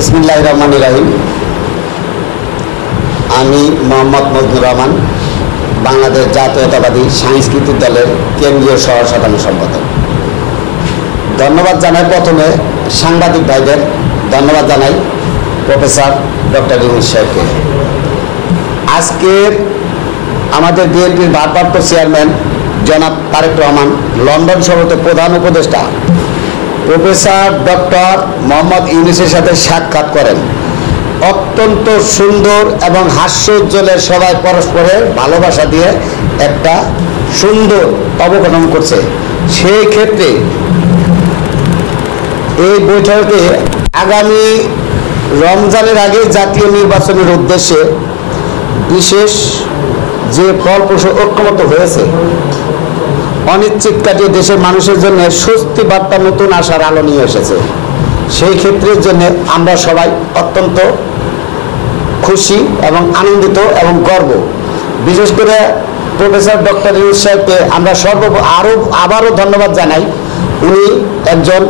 বিসমিল্লাহির রহমানির রহিম। আমি মোহাম্মদ মজনুর রহমান, বাংলাদেশ জাতীয়তাবাদী সাংস্কৃতিক দলের কেন্দ্রীয় সহ সাধারণ সম্পাদক। ধন্যবাদ জানাই প্রথমে সাংবাদিক ভাইদের, ধন্যবাদ জানাই প্রফেসর ডক্টর ইউনূস সাহেবকে। আজকের আমাদের বিএনপির ভারপ্রাপ্ত চেয়ারম্যান জনাব তারেক রহমান লন্ডন সফরে প্রধান উপদেষ্টা প্রফেসর ডক্টর মোহাম্মদ ইউনূসের সাথে সাক্ষাৎ করেন। অত্যন্ত সুন্দর এবং হাস্যোজ্জ্বলের সবাই পরস্পরের ভালোবাসা দিয়ে একটা সুন্দর অবকাঠামো করছে। সেই ক্ষেত্রে এই বৈঠকে আগামী রমজানের আগে জাতীয় নির্বাচনের উদ্দেশ্যে বিশেষ যে ফলপ্রসূ ঐক্যমত্য হয়েছে, অনিশ্চিত কাটিয়ে দেশের মানুষের জন্য স্বস্তি বার্তা, নতুন আশার আলো নিয়ে এসেছে। সেই ক্ষেত্রের জন্য আমরা সবাই অত্যন্ত খুশি এবং আনন্দিত এবং গর্ব। বিশেষ করে প্রফেসর ডক্টর ইউনূস সাহেবকে আমরা আবারও ধন্যবাদ জানাই। উনি একজন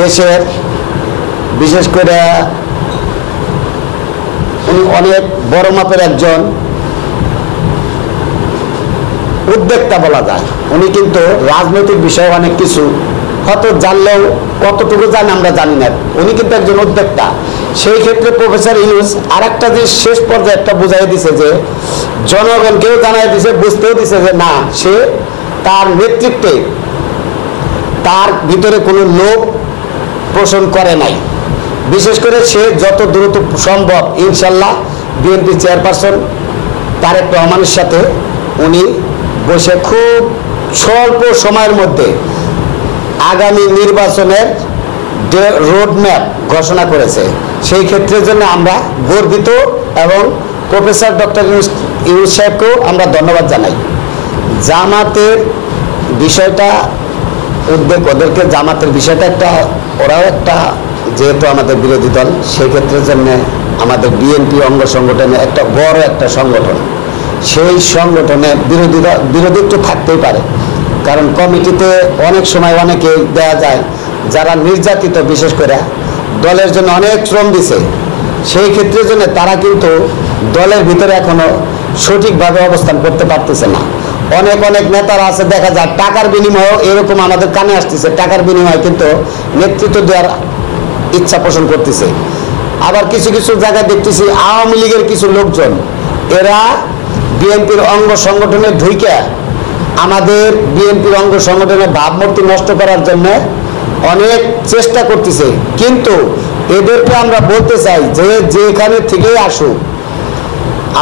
দেশের, বিশেষ করে উনি অনেক বড় মাপের একজন উদ্যোক্তা বলা যায়। উনি কিন্তু রাজনৈতিক বিষয়ে অনেক কিছু হয়তো জানলেও কতটুকু জানে আমরা জানি না। উনি কিন্তু একজন উদ্যোক্তা। সেই ক্ষেত্রে প্রফেসর ইউনূস আরেকটা যে শেষ পর্যায়ে একটা বুঝাই দিছে, যে জনগণকেও জানাই দিছে, বুঝতেও দিছে যে না, সে তার নেতৃত্বে তার ভিতরে কোনো লোভ পোষণ করে নাই। বিশেষ করে সে যত দ্রুত সম্ভব ইনশাল্লাহ বিএনপি চেয়ারপারসন তারেক রহমানের সাথে উনি বসে খুব স্বল্প সময়ের মধ্যে আগামী নির্বাচনের রোডম্যাপ ঘোষণা করেছে। সেই ক্ষেত্রের জন্য আমরা গর্বিত এবং প্রফেসর ডক্টর ইউনূস সাহেবকেও আমরা ধন্যবাদ জানাই। জামাতের বিষয়টা ওদেরকে জামাতের বিষয়টা একটা, ওরাও একটা যেহেতু আমাদের বিরোধী দল, সেই ক্ষেত্রের জন্য আমাদের বিএনপি অঙ্গ সংগঠনে একটা বড় একটা সংগঠন। সেই সংগঠনে বিরোধী একটু থাকতেই পারে, কারণ কমিটিতে অনেক সময় অনেকে দেওয়া যায় যারা নির্যাতিত, বিশেষ করে দলের জন্য অনেক শ্রম দিছে। সেই ক্ষেত্রের জন্য তারা কিন্তু দলের ভিতরে এখনো সঠিকভাবে অবস্থান করতে পারতেছে না। অনেক নেতারা আছে, দেখা যায় টাকার বিনিময়েও এরকম আমাদের কানে আসতেছে, টাকার বিনিময়ে কিন্তু নেতৃত্ব দেওয়ার ইচ্ছা পোষণ করতেছে। আবার কিছু জায়গায় দেখতেছি আওয়ামী লীগের কিছু লোকজন, এরা বিএনপির অঙ্গ সংগঠনে ঢুকে আমাদের বিএনপির অঙ্গ সংগঠনের ভাবমূর্তি নষ্ট করার জন্য অনেক চেষ্টা করতেছে। কিন্তু এদেরকে আমরা বলতে চাই যে যেখানে থেকেই আসুক,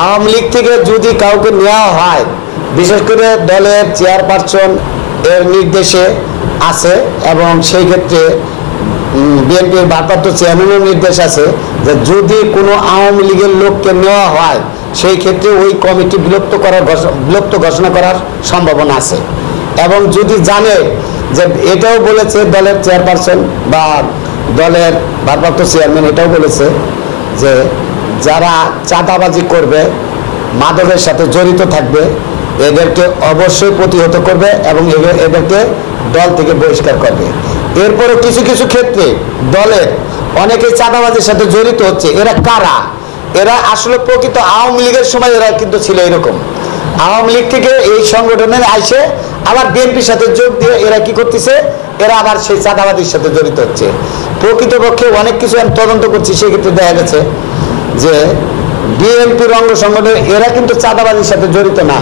আওয়ামী লীগ থেকে যদি কাউকে নেওয়া হয়, বিশেষ করে দলের চেয়ারপারসন এর নির্দেশে আছে এবং সেই ক্ষেত্রে বিএনপির ভারপ্রাপ্ত চেয়ারম্যানের নির্দেশ আছে যে যদি কোনো আওয়ামী লীগের লোককে নেওয়া হয়, সেই ক্ষেত্রে ওই কমিটি বিলুপ্ত ঘোষণা করার সম্ভাবনা আছে। এবং যদি জানে যে এটাও বলেছে দলের চেয়ারপারসন বা দলের ভারপ্রাপ্ত চেয়ারম্যান এটাও বলেছে যে যারা চাঁদাবাজি করবে, মাদকের সাথে জড়িত থাকবে, এদেরকে অবশ্যই প্রতিহত করবে এবং এদেরকে দল থেকে বহিষ্কার করবে। এরপরও কিছু ক্ষেত্রে দলের অনেকে চাঁদাবাজির সাথে জড়িত হচ্ছে। এরা কারা? এরা আসলে প্রকৃত আওয়ামী লীগের সময় এরা কিন্তু ছিল এরকম। আওয়ামী লীগ থেকে এই সংগঠনে আইসে আবার বিএনপির সাথে যোগ দিয়ে এরা কি করতেছে, এরা আবার সেই চাঁদাবাজির সাথে জড়িত হচ্ছে। প্রকৃতপক্ষে অনেক কিছু আমি তদন্ত করছি, সেক্ষেত্রে দেখা গেছে যে বিএনপির অঙ্গ সংগঠনে এরা কিন্তু চাঁদাবাজির সাথে জড়িত না।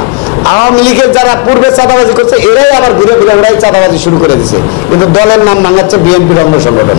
আওয়ামী লীগের যারা পূর্বে চাঁদাবাজি করছে, এরাই আবার ঘুরে ওরাই চাঁদাবাজি শুরু করে দিছে, কিন্তু দলের নাম ভাঙাচ্ছে বিএনপির অঙ্গ সংগঠন।